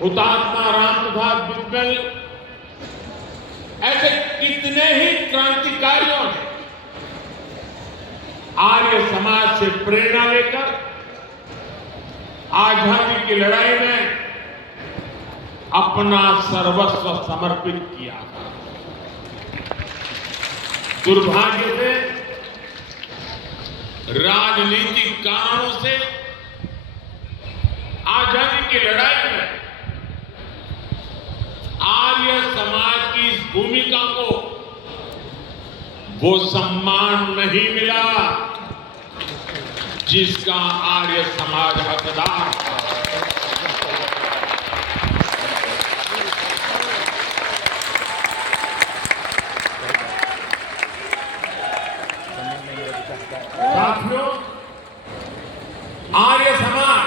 हुतात्मा राम प्रसाद बिस्मिल, ऐसे कितने ही क्रांतिकारियों ने आर्य समाज से प्रेरणा लेकर आजादी की लड़ाई में अपना सर्वस्व समर्पित किया था। दुर्भाग्य से राजनीतिक कारणों से आजादी की लड़ाई में आर्य समाज की इस भूमिका को वो सम्मान नहीं मिला जिसका आर्य समाज हकदार था। साथियों, आर्य समाज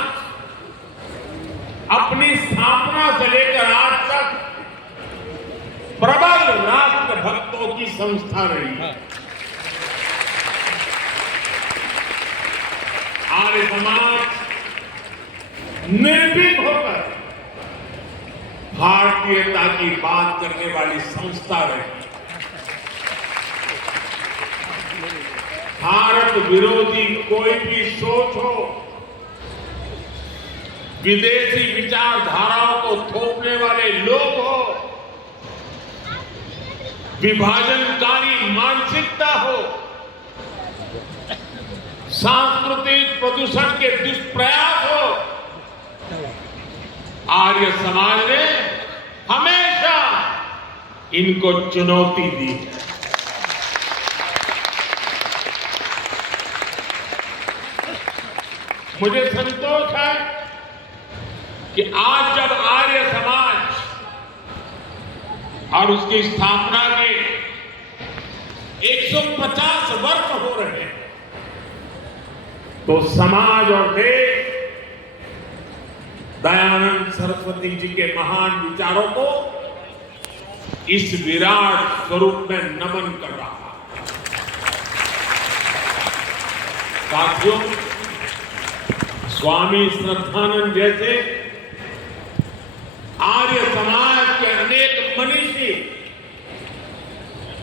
अपनी स्थापना से लेकर आज तक प्रबल राष्ट्र भक्तों की संस्था रही है। आर्य समाज निर्भीक होकर भारतीयता की बात करने वाली संस्था रही। भारत विरोधी कोई भी सोच हो, विदेशी विचारधाराओं को थोपने वाले लोग हो, विभाजनकारी मानसिकता हो, सांस्कृतिक प्रदूषण के दुष्प्रयास हो, आर्य समाज ने हमेशा इनको चुनौती दी है। मुझे संतोष है कि आज जब आर्य समाज और उसकी स्थापना के 150 वर्ष हो रहे हैं, तो समाज और देश दयानंद सरस्वती जी के महान विचारों को इस विराट स्वरूप में नमन कर रहा है। साथियों, स्वामी श्रद्धानंद जैसे आर्य समाज के अनेक मनीषी,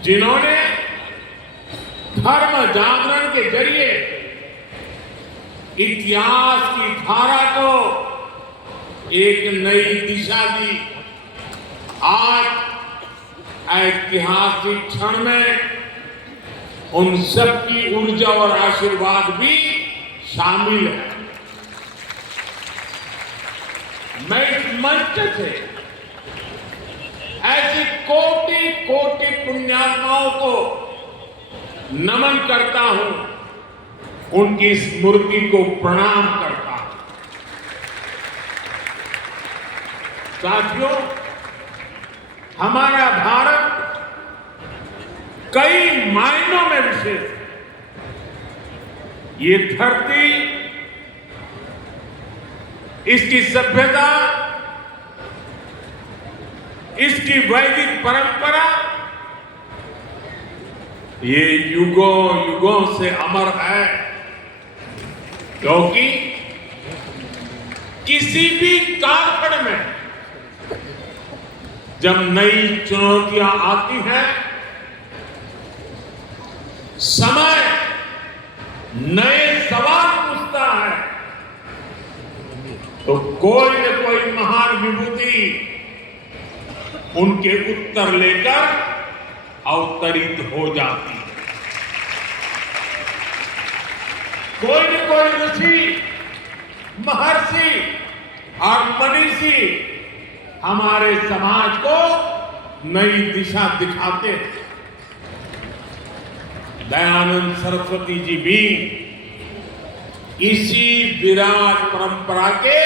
जिन्होंने धर्म जागरण के जरिए इतिहास की धारा को एक नई दिशा दी, आज ऐतिहासिक क्षण में उन सब की ऊर्जा और आशीर्वाद भी शामिल है। मैं इस मंच से ऐसी कोटि कोटि पुण्यात्माओं को नमन करता हूं, उनकी स्मृति को प्रणाम करता हूं। साथियों, हमारा भारत कई मायनों में विशेष है। ये धरती, इसकी सभ्यता, इसकी वैदिक परंपरा, ये युगों युगों से अमर है, क्योंकि किसी भी कालखंड में जब नई चुनौतियां आती हैं, समय नए सवाल पूछता है, तो कोई न कोई महान विभूति उनके उत्तर लेकर अवतरित हो जाती है। कोई न कोई ऋषि, महर्षि और मनीषी हमारे समाज को नई दिशा दिखाते हैं। दयानंद सरस्वती जी भी इसी विराट परंपरा के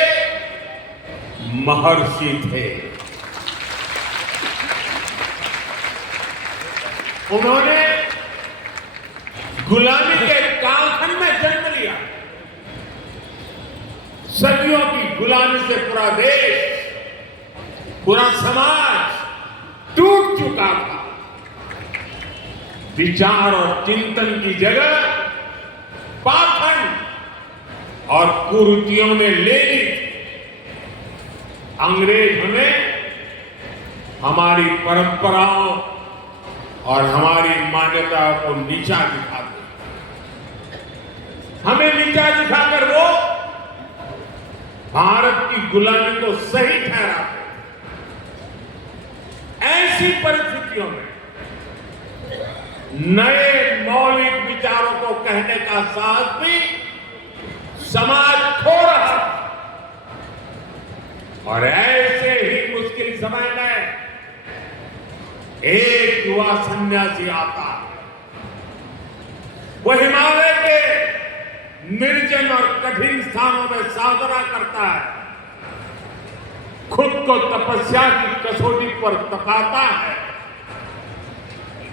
महर्षि थे। उन्होंने गुलामी के कालखंड में जन्म लिया। सदियों की गुलामी से पूरा देश, पूरा समाज टूट चुका था। विचार और चिंतन की जगह पाखंड और कुरीतियों ने ले ली। अंग्रेज हमें हमारी परंपराओं और हमारी मान्यताओं को नीचा दिखाते, हमें नीचा दिखाकर वो भारत की गुलामी को सही ठहराते। ऐसी परिस्थितियों में नए मौलिक विचारों को कहने का साहस भी समाज खो रहा है। और ऐसे ही मुश्किल समय में एक युवा सन्यासी आता है। वो हिमालय के निर्जन और कठिन स्थानों में साधना करता है, खुद को तपस्या की कसौटी पर तपाता है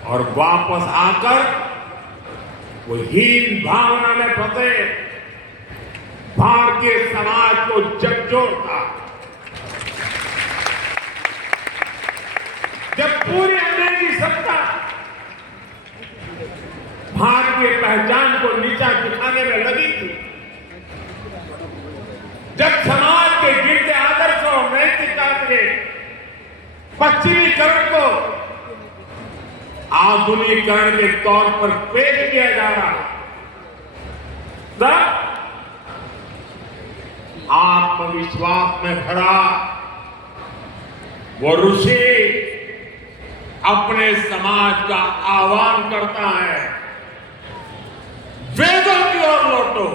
और वापस आकर वो हीन भावना में फंसे भारतीय समाज को झकझोरता। जब पूरी अंग्रेजी सत्ता भारतीय पहचान को नीचा दिखाने में लगी थी, जब समाज के गिरते आदर्शों और नैतिकता के पश्चिमीकरण को आधुनिकीकरण के तौर पर पेश किया जा रहा, तब आत्मविश्वास में भरा वो ऋषि अपने समाज का आह्वान करता है, वेदों की ओर लौटो,